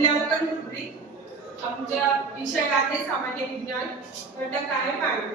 मूल्यांकन रुब्रिक आमचा विषय आहे सामान्य विज्ञान घटक आहे पाणी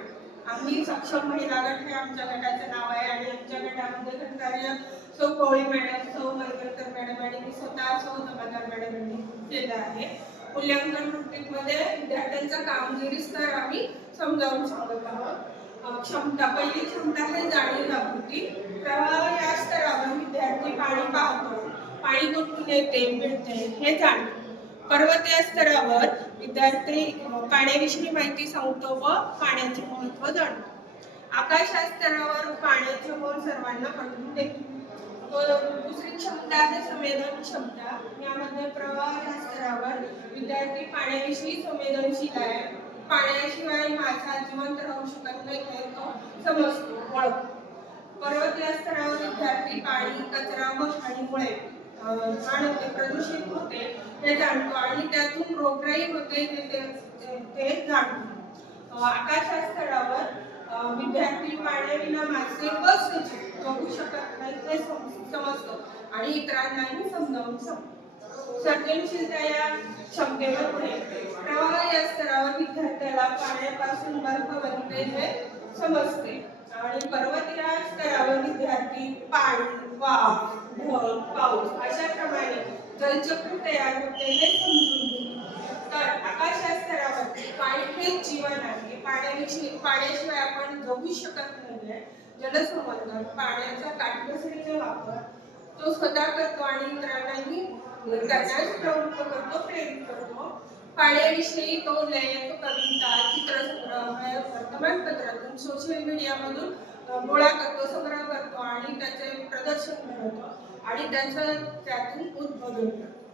आम्ही सक्षम महिला गट हे आमच्या गटाचं नाव आहे आणि आमच्या गटामध्ये घटकार्य सौ कोळी मॅडम सौ मलकरकर मॅडम आणि मी स्वतः सौ जमादार मॅडम यांनी केलं आहे. मूल्यांकन रुब्रिकमध्ये विद्यार्थ्यांचा कामगिरी स्तर आम्ही समजावून सांगत आहोत. क्षमता पहिली क्षमता आहे जाणीव जागृती. प्रवाह या स्तरावर विद्यार्थी पाणी पाहतो. पाणी कुठून येते मिळते हे जाणतो. पर्वतीय स्तरावर विद्यार्थी पाण्याविषयी माहिती सांगतो व पाण्याचे महत्त्व जाणतो. आकाश स्तरावर पाण्याचे मोल सर्वांना पटवून देतो. दुसरी क्षमता आहे संवेदन क्षमता. यामध्ये प्रवाह या स्तरावर विद्यार्थी पाण्याविषयी संवेदनशील आहे. पाण्याशिवाय माझा जिवंत राहू शकत नाही हे तो समजतो ओळखतो. पर्वत या स्तरावर विद्यार्थी पाणी कचरा व घाणीमुळे अं, घाण प्रदूषित होते हे जाणतो. आणि त्यातून रोगराई होते ते- जाणतो. अं, स्तरावर विद्यार्थी पाण्याविना मासे बस बघू शकत नाही ते समजतो. आणि इतरांनाही समजावून सांगतो सर्जनशीलता या क्षमतेवर पुढे प्रवाह या स्तरावर विद्यार्थ्याला पाण्यापासून बर्फ बनते हे समजते. आणि पर्वतीय स्तरावर विद्यार्थी पाणी वाफ ढग पाऊस अशा प्रमाणे जलचक्र तयार होते हे समजून घेतो तर आकाश या स्तरावर पाणी हेच म्हणजे जीवन पाण्याविषयी पाण्याशिवाय आपण जगू शकत नाहीये. जलसंवर्धन पाण्याचा काटकसरीचा वापर तो स्वतः करतो आणि इतरांनाही करण्यास प्रवृत्त करतो प्रेरित करतो. पाण्याविषयी तो लेख कविता चित्रसंग्रह वर्तमानपत्रातून सोशल मीडियामधून गोळा करतो संग्रह करतो आणि त्याचे प्रदर्शन घडवतो आणि त्याचं त्यातून उद्बोधन करतो